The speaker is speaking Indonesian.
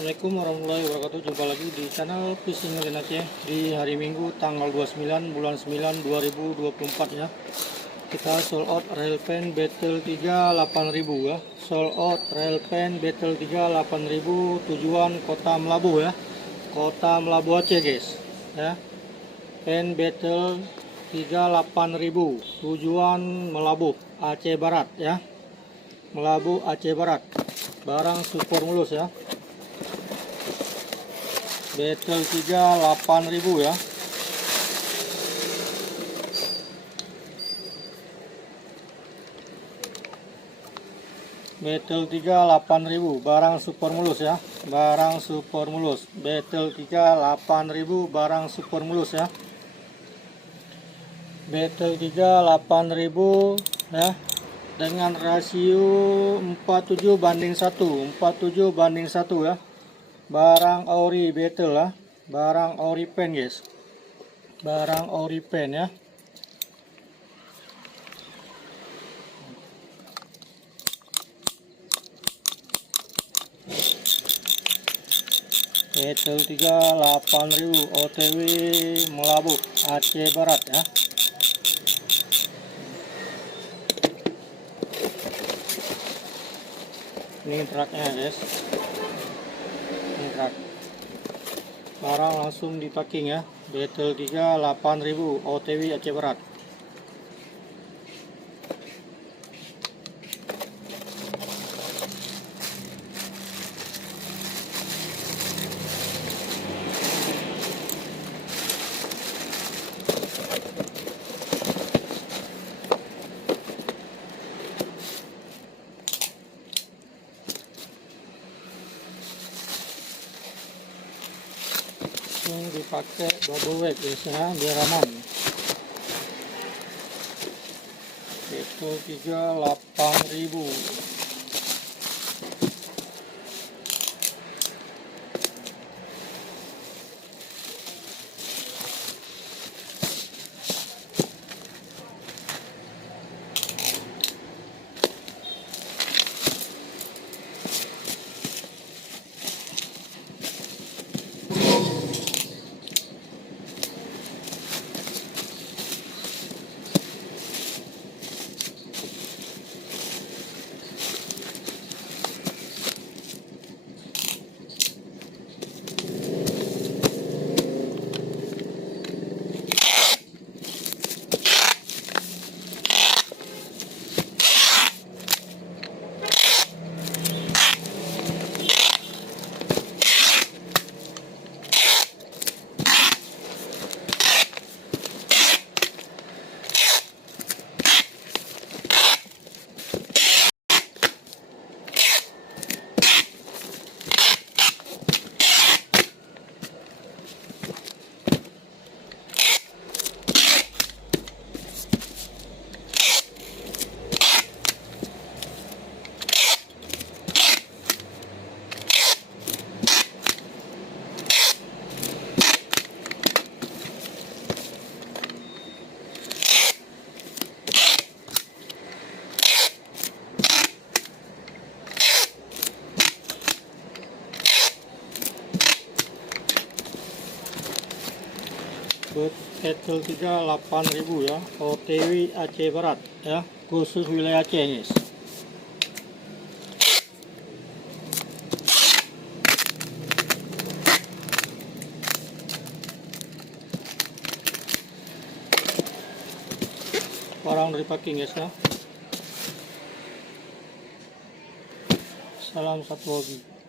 Assalamualaikum warahmatullahi wabarakatuh. Jumpa lagi di channel Fishing Medan Aceh di hari Minggu tanggal 29 bulan 9 2024 ya. Kita sold out rail pen battle 3 8000 ya. Sold out rail pen battle 3 8000 tujuan Kota Melabu ya. Kota Melabu Aceh guys ya. Pen battle 3 8000 tujuan Melabu Aceh Barat ya. Melabu Aceh Barat. Barang super mulus ya. Battle 3 8000 ya. Battle 3 8000 barang super mulus ya. Barang super mulus. Battle 3 8000 barang super mulus ya. Battle 3 8000 ya. Dengan rasio 47:1. 47:1 ya. Barang ori battle lah, barang ori pen guys, barang ori pen ya. Battle 3 8000 OTW Melabu Aceh Barat ya. Ini truknya guys, ini truk. Barang langsung di packing ya. Battle 3 8000 OTW Aceh Barat. Ini dipakai bubble wrap guys ya, biar aman. Battle 3 8000. Battle 3 8000 ya, OTW Aceh Barat ya, khusus wilayah Aceh guys. Barang dari packing guys ya. Salam satu hobi.